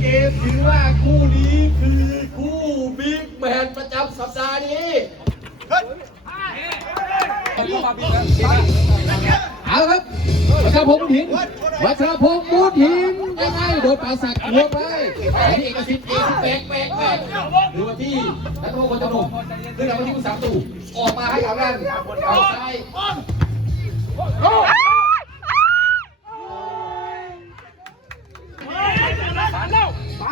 เกมถือว่าคู่นี้คือคู่บิ๊กแมนประจำสัปดาห์นี้เอาละครับวัชรพงศ์มุทินวัชรพงศ์มุทินยังไงโดนปราสักหัวไปอันนี้เอกสิทธิ์เอกสิทธิ์แบกแบกแบกหรือว่าที่นักโทษคนจำนงขึ้นมาที่ผู้สามตู่ออกมาให้กับนั่นเอาซ้าย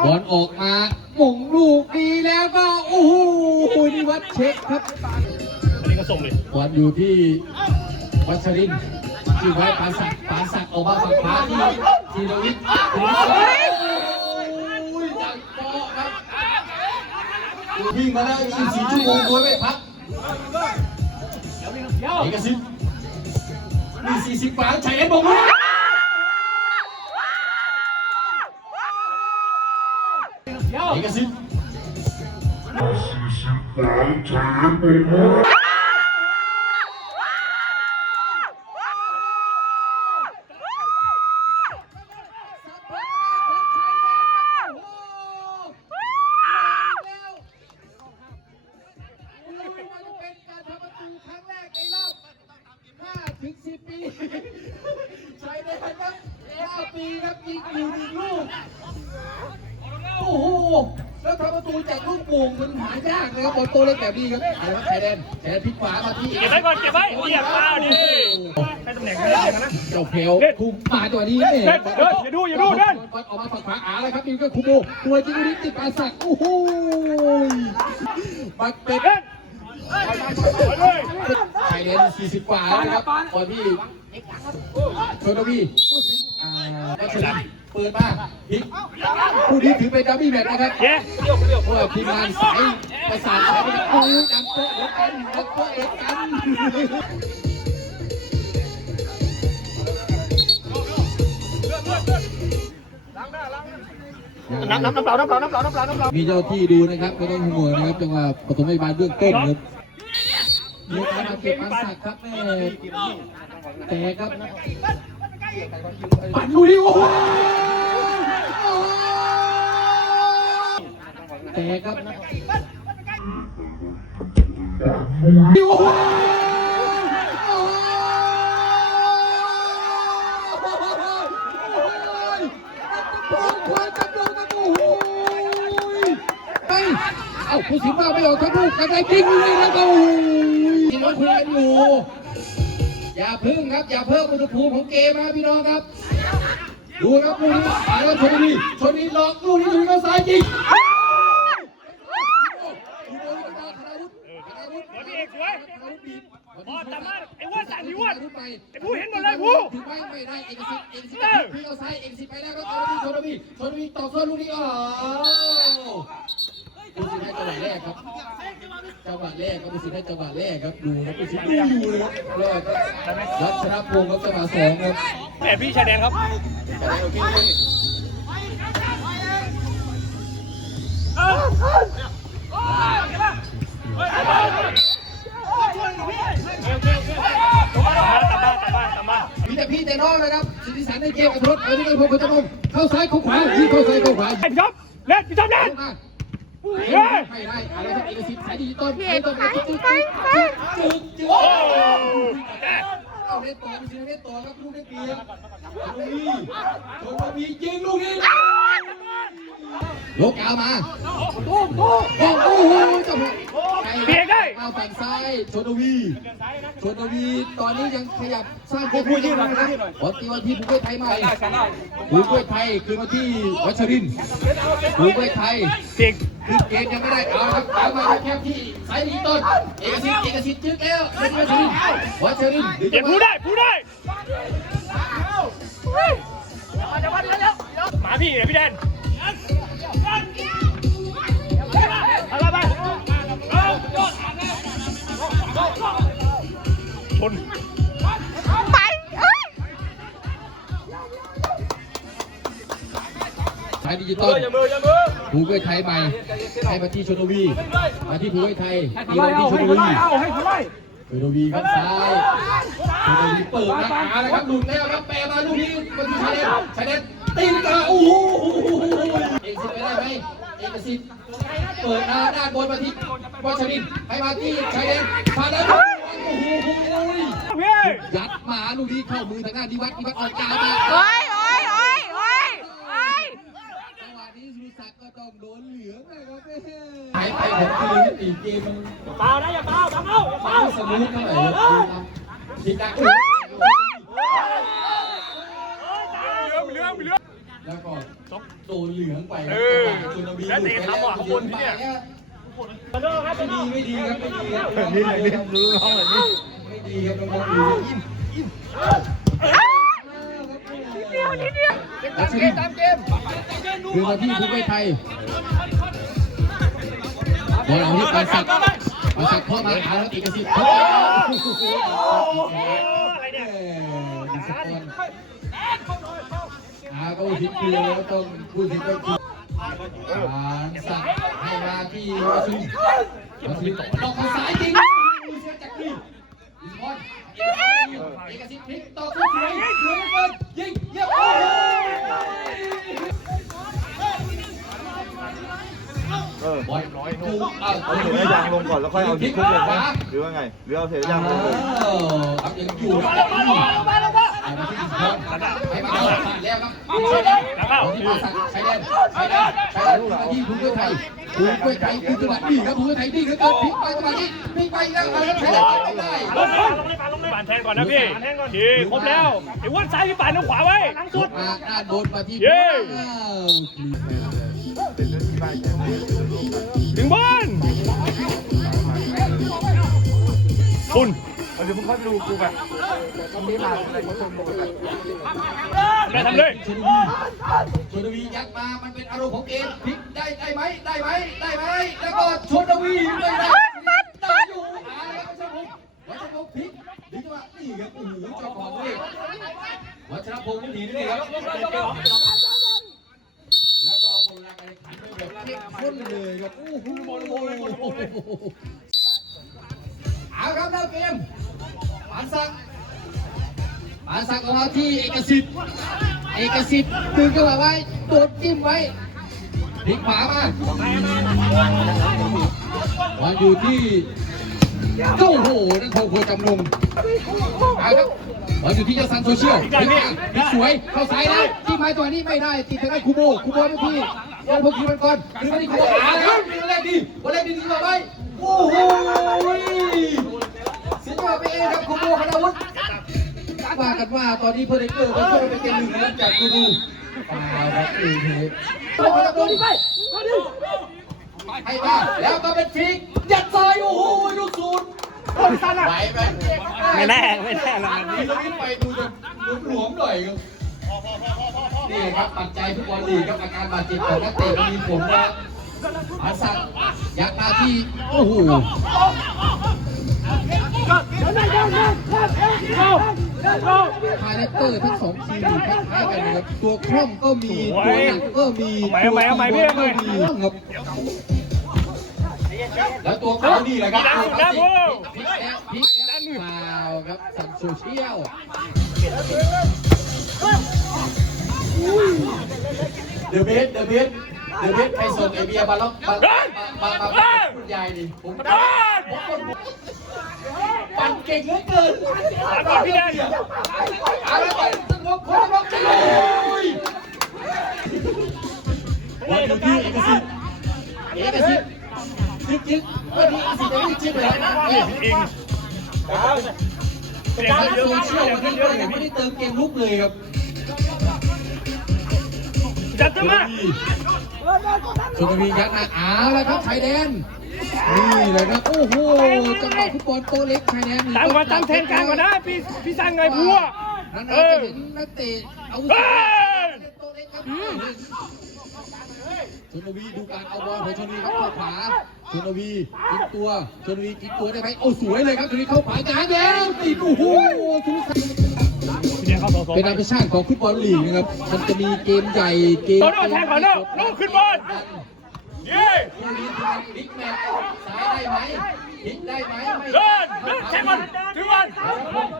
บอลออกมาหม่งลูกดีแล้วก็โอ้โหนี่วัดเช็คครับอันนี้ก็ส่งเลยบอลอยู่ที่วัชรินทร์ที่ไว้ปาสักปาสักออกมาฝั่งขวาที่ทีรวิทย์โอ้ยจังเกาะครับวิ่งมาแล้ว24ชั่วโมงโดยไม่พักเอกสิทธิ์มี40ฝาชัยเอ็นบอกว่า เอ เก็บไว้เหยียบเปล่าดิให้ตำแหน่งไม่ได้นะเจ้าเพลคุมมาตัวนี้เนี่ยเดินเดินอย่าดูอย่าดูเดินบอลออกมาฝั่งขวาอาเลยครับนี่ก็คุโบตัวจริงนิดติดปาสักโอ้โหบักเป็ดเดินไปเลยไทยเลน40 กว่าแล้วนะครับบอลที่โชนวีอ่าวัชรินทร์ เปิดมาพลิกผู้นี้ถือเป็นดัมมี่แมตช์นะครับเย้เพราะว่าทีมงานสายประสานสายไปโอ้ยดังโป๊ะเหลือกันดังโป๊ะเหลือกันน้ำน้ำน้ำเปล่าน้ำเปล่าน้ำเปล่าน้ำเปล่าน้ำเปล่ามีเจ้าที่ดูนะครับไม่ต้องห่วงนะครับจังหวะปฐมพยาบาลเบื้องต้นครับมีการมาเก็บมาสักครับแม่แต่ครับ ปั่นลูกนี้โอ้โหแต่ครับโอ้โหเอ้าผู้สิงห์มาไม่ออกทั้งลูกกันได้จริงเลยนะโอ้ยที่เราคุยกันอยู่ อย่าพึ่งครับ อย่าเพิ่มอุณหภูมิของเกมนะครับพี่น้องครับ ดูครับลูกนี้อ่าแล้วชนบุรีชนบุรีหลอกลูกนี้อยู่กับซ้ายยิงพี่เอกสวยพอแต่มาไอ้อ้วนสั่งพี่อ้วนไอ้ผู้เห็นหมดเลยผู้ถือไม่ไม่ได้เอกสิทธิ์เอกสิทธิ์พี่เอาซ้ายเอกสิทธิ์ไปแล้วครับเอาที่ชนบุรีชนบุรีต่อสู้ลูกนี้อ๋อผู้สิทธิ์ได้จังหวะแรกครับ จังหวะแรกครับผู้สิทธิ์ได้จังหวะแรกครับดูครับผู้สิทธิ์ดูอยู่เลยครับแรกครับรัชรพงศ์ครับจังหวะสองครับแหมพี่ชายแดงครับตบมาตบมาตบมาตบมามีแต่พี่แต่น้องนะครับสิทธิสันในเกมอัตรถเอาที่กันพงศ์คนจำนงเข้าซ้ายเข้าขวายิงเข้าซ้ายเข้าขวาไอ้พี่จ๊อบเล่นพี่จ๊อบเล่นเข้ามา ไม่ได้อะไรครับเอกสิทธิ์สายดีต้นไอกต้องจุดจุดจุดจุดจุดโอ้เอาเล่นต่อไม่ใช่เล่นต่อครับลูกได้เปรียบลูกนี้โชว์มียิงลูกนี้ ยกเอามาโอ้โหโอ้โหเจ้าเอาฝั่งซ้ายชนวีชนวีตอนนี้ยังขยับสร้างโคพูยืนนะครับขอตีวันที่ภูเก็ตไทยใหม่ภูเก็ตไทยคือมาที่วัชรินภูเก็ตไทยเก่งคือเกมยังไม่ได้เอาครับเอามาแคบที่สายดีต้นเอกสิทธิ์เอกสิทธิ์จึ๊กแล้ววัชรินวัชรินเก็บผู้ได้ผู้ได้มาพี่เนี่ยพี่แดนายดิจิตอลภูเก็ตไทยใหม่ไทยมาที่ชนวีมาที่ภูเก็ตไทยมาที่ชนวีชนวีครับซ้ายชนวีเปิดมาแล้วครับหลุดแล้วครับแปรมาลูกนี้มันชาเลนชาเลนตีนตาโอ้โหเอกซิไปได้ไหมเอกซิเปิดอาด้านบนมาที่วัชรินให้มาที่ชายแดนชาเลนโอ้โหยัดหมาลูกนี้เข้ามือทางด้านดิวัฒน์นิวัฒน์ออกกลางมา ต้องโดนเหลืองนะครับหายไปของคืนตีเกมมันเปล่านะอย่าเปล่าทำเอาอย่าเปล่าไม่สมูทเท่าไหร่ครับผิดนักเหลืองเหลืองเหลืองแล้วก็โดนเหลืองไปจนบีแล้วเตะทำว่ะข้างบนที่เนี่ยขอโทษครับไม่ดีไม่ดีครับไม่ดีครับนี่ไหนนี่รู้ร้องแบบนี้ไม่ดีครับน้องๆดูยิ้มยิ้มเดียวนิดเดียว ตามเกมตามเกมคือมาที่คุกไว้ไทยบอลเอาที่ปานศักดิ์ปานศักดิ์เข้ามาหาแล้วตีกระสิบโอ้โหอะไรเนี่ยอนอาก็ผิดเกลียวแล้วต้องพูดถึงก็คือปานศักดิ์ให้มาที่วาชุนวาชุนต่อเข้าสายจริงเสียจากนี่ยิงบอลเอกสิทธิ์พลิกต่อเข้สวยสวยเหลือเกินยิงเยี่ยม เออบอลร้อยดูอ้าวเอาเสียยางลงก่อนแล้วค่อยเอาที่คุกลงไหมหรือว่าไง หรือเอาเสียยางลงเลยครับยังอยู่ครับไปมาที่สิบคนไปมาแล้วผ่านแล้วครับที่มาสั่งใช้แดนใช้แดนใช้แดนมาที่ภูเก็ตไทยภูเก็ตไทยคือจังหวัดดีครับภูเก็ตไทยดีครับพลิกไปจังหวะนี้พลิกไปแล้วครับใช้แดนไม่ได้ลงเลยลงเลยปานลงเลยปานแทนก่อนนะพี่แทนก่อนดีครบแล้วไอ้อ้วนซ้ายพี่ปานทางขวาไว้หลังสุดมาด้านบนมาที่เย้ เป็นเรื่องที่บ้านแกไม่ได้เป็นเรื่องกันถึงบอลคุณเอาเดี๋ยวมึงค่อยไปดูกูแบบตรงนี้มาอะไรเขาชมกูแบบได้ทำเลยชนวีชนวียัดมา มันเป็นอารมณ์ของเกมพลิกได้ได้ไหมได้ไหมได้ไหมแล้วก็ชนวีไม่ได้ได้อยู่อ่าแล้วก็ชนพงศ์วัชรพงศ์พลิกดีจังหวะนี่ครับโอ้โหเจ้าของเลขวัชรพงศ์นี่ดีนี่ครับ แล้วก็โบราณการ ขันไปแบบเข้มข้นเลยครับโอ้โหเอาครับเริ่มเกมปานศักดิ์ปานศักดิ์ของเราที่เอกสิทธิ์เอกสิทธิ์ดึงเข้ามาไว้โดดจิ้มไว้พลิกขวามาบอลอยู่ที่โอ้โหนั่นโคโคจำนงเอาครับบอลอยู่ที่เจ้าซันโซเชียลพลิกมาพลิกสวยเข้าซ้ายแล้วที่ไม้ตัวนี้ไม่ได้ติดทางด้านคูโบคูโบไม่ พี่บอลพวกทีมันก่อนคือไม่ได้คูโบอ่าแล้วนี่แรกดีบอลแรกดีดีต่อไปโอ้โหเสียจังหวะไปเองครับคูโบคณาวุฒิว่ากันว่าตอนนี้เพอร์เดเกอร์เขาช่วยเป็นเกมหนึ่งแล้วจากกูดูฟาวครับเอเทปโอ้โหโดนไปให้มาแล้วก็เป็นฟรีกยัดซ้ายโอ้โหลูกศูนย์ไหวไหมไม่แน่ไม่แน่หรอกนี่เราวิ่งไปดูจะหลวมๆหน่อยครับ นี่ครับปัจจัยฟุตบอลลีกครับอาการบาดเจ็บของนักเตะมีผลนะอาสักยัดมาที่โอ้โหคาแรคเตอร์ทั้งสองทีมคล้ายๆกันครับตัวคล่อมก็มีตัวหนักก็มีตัวทีมก็มีครับแล้วตัวเขานี่แหละครับพลิกแล้วพลิกแล้วฟาวครับสันโซเชียล เดอะเบสเดอะเบสเดอะเบสใครส่งไอเบียร์มาล็อกมามามามาคุณยายดิผมผมคนปั่นเก่งเหลือเกินปานก่อนพี่แดนอะไรไปตึ้งลบคนลบจะเลยวันอยู่ที่เอกสิทธิ์เอกสิทธิ์ยึกยึกวันนี้เอกสิทธิ์จะยึกยึกเลยเฮ้ยอิงเป็นการโซเชียลวันนี้ก็ยังไม่ได้เติมเกมลุกเลยครับ จัดเต็มมาชนวียัดมาอ้าวแล้วครับชายแดนนี่เลยครับโอ้โหจังหวะฟุตบอลโตเล็กชายแดนตั้งมาตั้งแทนกลางก่อนนะพี่พี่สั่งไงพัวนั่นเอเราจะอเห็นนักเตะเอาเฮ้ยโตเล็กครับชนวีดูการเอาบอลของชนวีครับเข้าขวาชนวีกินตัวชนวีกินตัวได้ไหมโอ้สวยเลยครับชนวีเข้าขวากลางแล้วติดโอ้โหทุกสั นพี่แดนเข้าสองสองเป็นอาเปชั่นของฟุตบอลลีกนะครับ มันจะมีเกมใหญ่เกมโดนเอาแทงก่อนเนอะโน่ขึ้นบอลเย้คู่นี้คือบิ๊กแมตช์ซ้ายได้ไหม พลิกได้ไหมไม่เดินเดินแทงบอลถึงบอล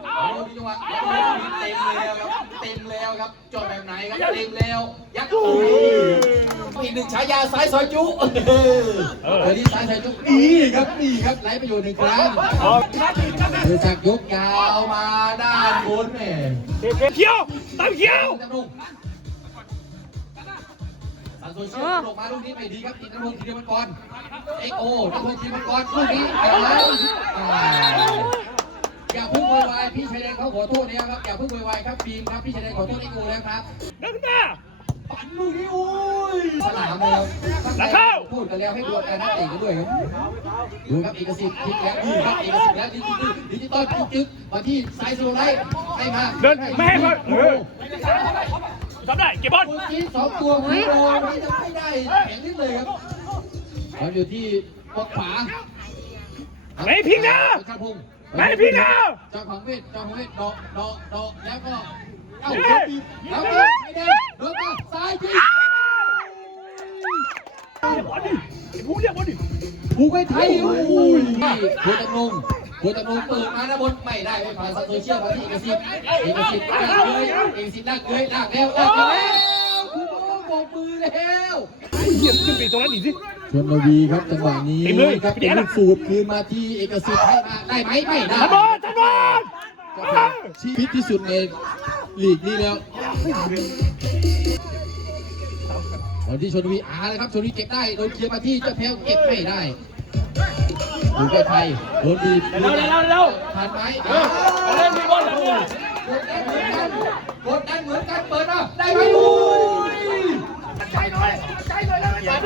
โอ้ดีจังหวะเต็มแล้วครับ เต็มแล้วครับ จอดแบบไหนครับ เต็มแล้ว ยัดโอ้อีกหนึ่งฉายาสายซอยจุเออวันนี้สายซอยจุนี่ครับนี่ครับไร้ประโยชน์หนึ่งครั้งเดือจากยกยาวมาด้านบนแหม่เขียวตามเขียวดำรงสัน โซเชียลลงมาลูกนี้ไม่ดีครับติดดำรงทีเดียวมันก่อนเอ็กโอดำรงทีมันก่อนลูกนี้เอาแล้วอย่าเพิ่งโวยวายพี่ชายแดนเขาขอโทษนะครับอย่าเพิ่งโวยวายครับฟิล์มครับพี่ชายแดนขอโทษเอ็กโอแล้วครับนักหน้าปั่นลูกนี้โอ้ยสนามเลยครับพูดกันแล้วให้ดูการนักเตะกันด้วยครับดูครับเอกสิทธิ์พลิกแล้วดูครับเอกสิทธิ์แล้วดิจิตอลดิจิตอลจึ๊กมาที่สายโซไลท์ให้มาเดินไม่ให้มา เออทำได้ เก็บบอลตัวจีนสองตัวไม่โดนไม่ได้ไม่ได้แข็งนิดเลยครับเขาอยู่ที่ปกขวาไม่พิงนะชาพงศ์ไม่พิงนะเจ้าของเวทเจ้าของเวทเดาะเดาะเดาะแล้วก็เอ้าแล้วบีบแล้วบีบไม่ได้โดนมาซ้ายจีบอลดิไอ้ผู้เรียกบอลดิผูกไว้ไทยโอ้ยโคตรนง โคตรนงเปิดมาแล้วบนไม่ได้ไม่ผ่านโซเชียลมาที่เอกสิทธิ์เอกสิทธิ์ลากเลยเอกสิทธิ์ลากเลยลากแล้วลากแล้วคุณต้องบอกมือแล้วเหยียบขึ้นไปตรงนั้นอีกสิชนวีครับจังหวะนี้เต็มเลยครับเป็นลูกสูบคืนมาที่เอกสิทธิ์ให้มาได้ไหมไม่ได้ทันบอลทันบอลก็เป็นชีวิตที่สุดในลีกนี้แล้วตอนที่ชนวีอาร์เลยครับชนวีเก็บได้โดนเคลียร์มาที่เจ้าแพ้วเก็บไม่ได้ ดูใกล้ไทยโดนบีบเร็วเร็วเร็วผ่านไหมเออเล่นมีบอลแบบนี้กดดันเหมือนกันกดดันเหมือนกันเปิดมาได้ไหมลุยเฮ้ยอย่า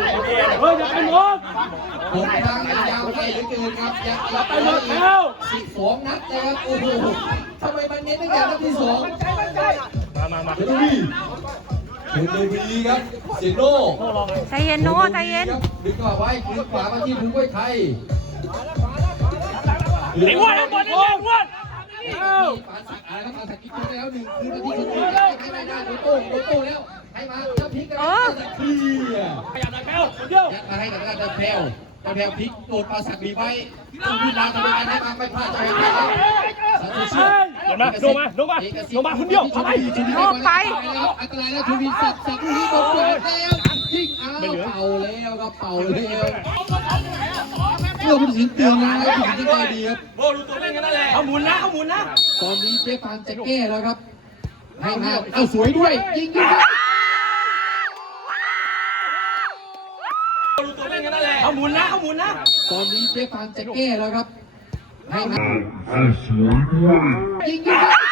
ไปงงผมทางยาวไปเหลือเกินครับอยากรับไปไปหมดแล้วสิบสองนัดนะครับโอ้โหทำไมมันเน้นตั้งแต่นัดที่สองมามามาเดวีเดวีครับเซโน่ใจเย็นโน้ใจเย็นดึงขวาไว้ดึงขวามาที่ภูไว้ไทย ไอ้วไอ้บอลไอ้อ้วนอ้วนเอ้าปาสักอะไรครับปาสักกินตัวแล้วหนึ่งคืนมาที่ชนบุรีให้ไม่ได้โดนโต้โดนโต้แล้วให้มาถ้าพลิกกันเคลียร์พยายามได้แป้วเดียวยัดมาให้กับด้แพรวด้านแพรวพลิกโดนปาสักบีไว้ต้องพิจารณาทำการให้มาไม่พลาดจะให้ได้สันติเห็นไหมลงมาลงมาลงมาคนเดียวไปออกไปอันตรายแล้วทูวีสับสับลูกนี้โดนเปิดแล้วทิ้งเอาเป่าแล้วครับเป่าแล้ว เพื่อผู้ตัดสินเตือนแล้วผู้ตัดสินใจดีครับเอาหมุนนะเอาหมุนนะตอนนี้เจ๊ฟางจะแก้แล้วครับให้มาเอาสวยด้วยยิงด้วยครับเอาหมุนนะเอาหมุนนะตอนนี้เจ๊ฟางจะแก้แล้วครับให้มาเอาสวยด้วยยิงด้วยครับ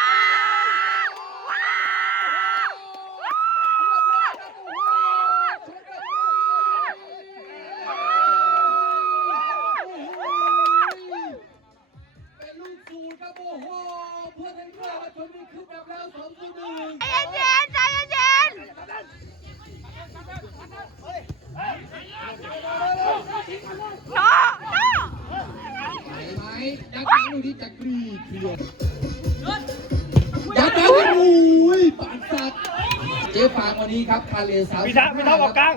ใจเย็นใจเย็นโน้โน้ไหวไหมยักษ์ลูกนี้จากรีเคลียร์ยักษ์ยักษ์โอ้ยปานสัตว์เจ๊ฟางวันนี้ครับคาเลสาวพิธาพิธาออกกลาง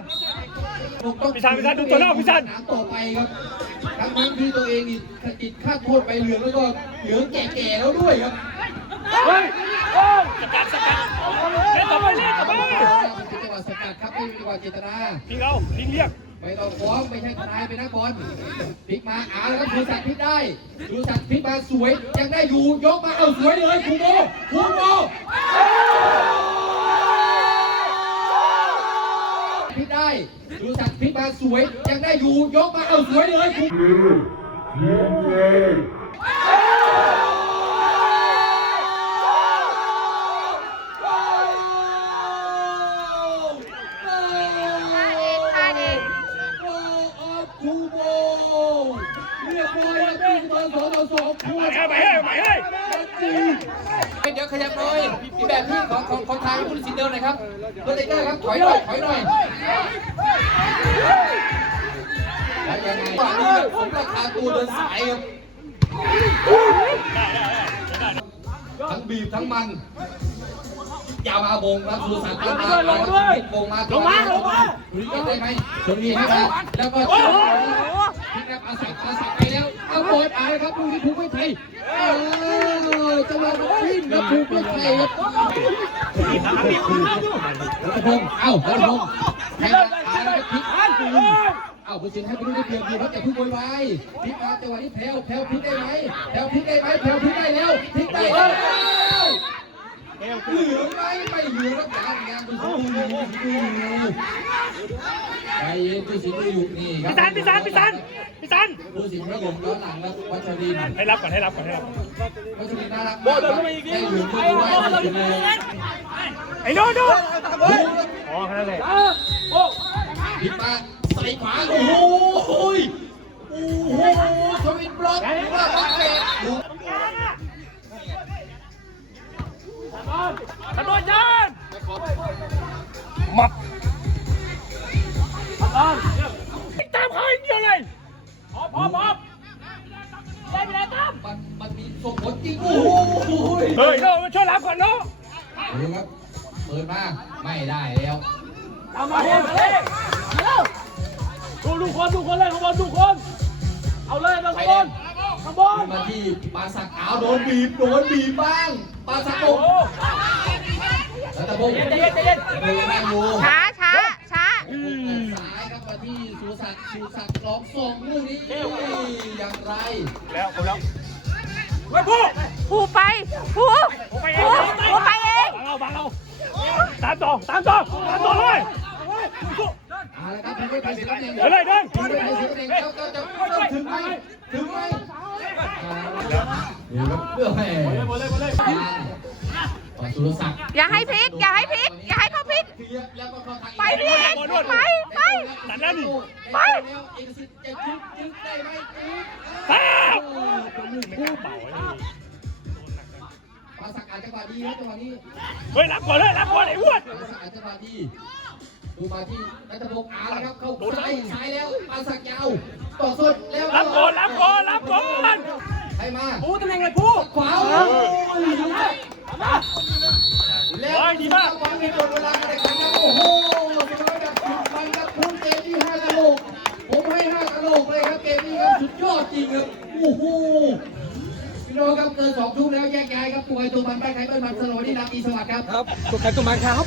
พิธาพิธาดูตัวนอกพิธาน้ำต่อไปครับทั้งทั้งที่ตัวเองนี่ติดค่าโทษไปเหลืองแล้วก็เหลืองแก่ๆแล้วด้วยครับ เฮ้ยสกัดสกัดเล่นต่อไปเล่นต่อไปมันเป็นจังหวะสกัดครับไม่มีจังหวะเจตนาพิงเอาพิงเรียกไม่ต้องฟ้องไม่ใช่ทนายเป็นนักบอลพลิกมาเอาแล้วครับดูสัตว์พลิกได้ดูสัตว์พลิกมาสวยยังได้อยู่ยกมาเอาสวยเลยคูโมคูโมพลิกได้ดูสัตว์พลิกมาสวยยังได้อยู่ยกมาเอาสวยเลยคูโกางผู้ตัดสินเดินหน่อยครับเบอร์เตเกอร์ครับถอยหน่อยถอยหน่อยแล้วยังไงว่านี่ครับผมราคาตัวเดินสายครับทั้งบีบทั้งมันยาวมาบงครับสุรศักดิ์มาบงมาบงมาหรือได้ไหมชนวีให้มาแล้วก็ชนพิกรับอาศัยอาศัย ไปแล้วเอาโบดอายครับลูกนี้ถูกไม่ไทยจังหวะนขึ้นครับถูกไม่ไทยครับรัตพงศ์เอ้ารัตพงศ์ให้มาอาแล้วพลิกเอ้าผู้สินให้ไปดูได้เพียงดีครับอย่าเพิ่งโวายพลิกมาจังหวะนี้แพลวแพลวพลิกได้ไหมแพลวพลิกได้ไหมแพลวพลิกได้แล้วพลิกได้แล้ว เหลือไหมไม่เหลือแล้วการงานผู้สินดูอยู่ดูอยู่ใจเย็นผู้สินดูอยู่นี่ครัพี่สันพี่สันพี่สันพี่สันผู้สินไม่หลงย้อนหลังแล้ววัชรินให้รับก่อนให้รับก่อนให้รับวัชรินทร์น่ารักมากครับได้เหลือมือไหว้ผู้สินเลยไอ้โน่ดูอ๋อแค่นั้นเลยพลิกมาใส่ขวาโอ้โหโอ้โหสวิตบล็อกว่าบล็อกตะ กระโดดยันมับตามตามเขาอย่างเดียวเลยพอพอพอได้ไปแล้วตามมันมันมีส่งผลจริงโอ้โหเฮ้ยโน่มาช่วยรับก่อนโน่ดูครับเปิดมาไม่ได้แล้วเอามาเฮ้ยมาเลยดูดูคนดูคนเลยข้างบนดูคนเอาเลยมาข้างบนข้างบขึ้นนมาที่ปาสักเอาโดนบีบโดนบีบบ้าง ปาสักบโอ้กแล้วตะโบกเย็นเย็นเดินนั่งอยู่ช้าช้าช้าซ้ายครับมาที่สุรศักดิ์สุรศักดิ์ลองส่งลูกนี้อย่างไรแล้วผมแล้วไว้พูดผูไปผูผูผูไปเองบังเอาบังเอาตามต่อตามต่อตามต่อเลยเอาละครับผมไม่ไปเสียตำแหน่งเดี๋ยวเลยเดินผมไม่ไปเสียตำแหน่งแล้วก็จะถึงไหมถึงไหมดูครับเพื่อแม่ ต่อสุรศักดิ์อย่าให้พลิกอย่าให้พลิกอย่าให้เขาพลิกเคลียร์แล้วก็เข้าทางไปพลิกไปไปตัดแล้วนี่ไปแล้วเอกสิจะจึ๊กจึ๊กได้ไหมจึ๊กตามโอ้เป็นลูกคู่เป่าปาสักอาจจังหวะดีครับจังหวะนี้เฮ้ยรับก่อนเลยรับก่อนไอ้อ้วนปาสักอาจจังหวะดีดูมาที่นัทพงศ์อาแล้วครับเข้าซ้ายซ้ายแล้วปาสักยาวต่อสุดแล้วรับก่อนรับก่อนรับก่อน ให้มาปูตำแหน่งเลยปูขวาโอ้ยแล้ววางในบนเวลาการแข่งขันโอ้โหเป็นระดับสุดมันครับคุณเกมที่ห้ากะโหลกผมให้ห้ากะโหลกเลยครับเกมนี้ครับสุดยอดจริงครับโอ้โหพี่น้องครับเกินสองทุ่มแล้วแยกย้ายครับตัวไอ้ตัวมันไปใครเบิ้ลมันสโลว์นี่นาตีสวัสดิ์ครับครับตัวใครตัวมันครับ